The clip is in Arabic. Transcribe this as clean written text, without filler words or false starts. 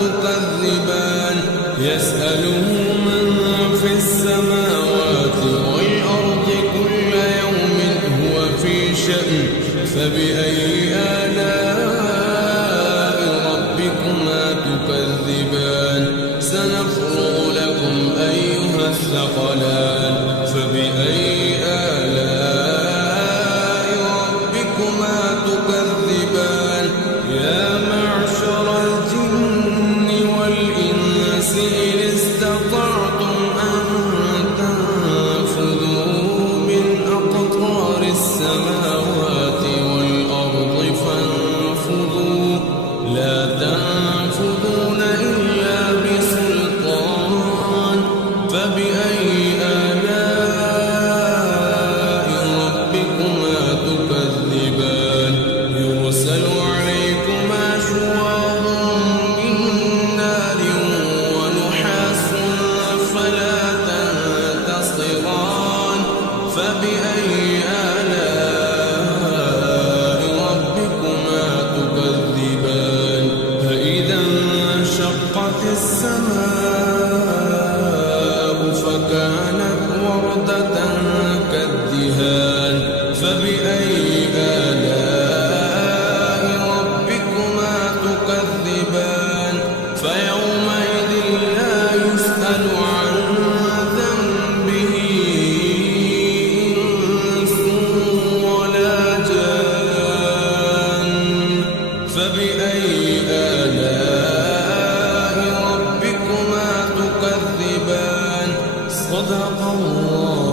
تكذبان يسأله من في السماوات والأرض كل يوم هو في شأن فبأي آلاء ربكما تكذبان سنفرغ لكم أيها الثقلان فبأي آلاء ربكما تكذبان يا معشر الجن والإنس إن استطعتم أن تنفذوا من أقطار السماوات والأرض فانفذوا لا تنفذون إلا بسلطان فبأي آلاء ربكما تكذبان يرسل عليكما شواظ من نار ونحاس فلا تنتصران فبأي آلاء ربكما تكذبان فإذا انشقت السماء فكانت وردة كالدهان فبأي آلاء ربكما تكذبان فيومئذ لا يسأل عن ذنبه إنس ولا جان فبأي آلاء ربكما تكذبان صدق الله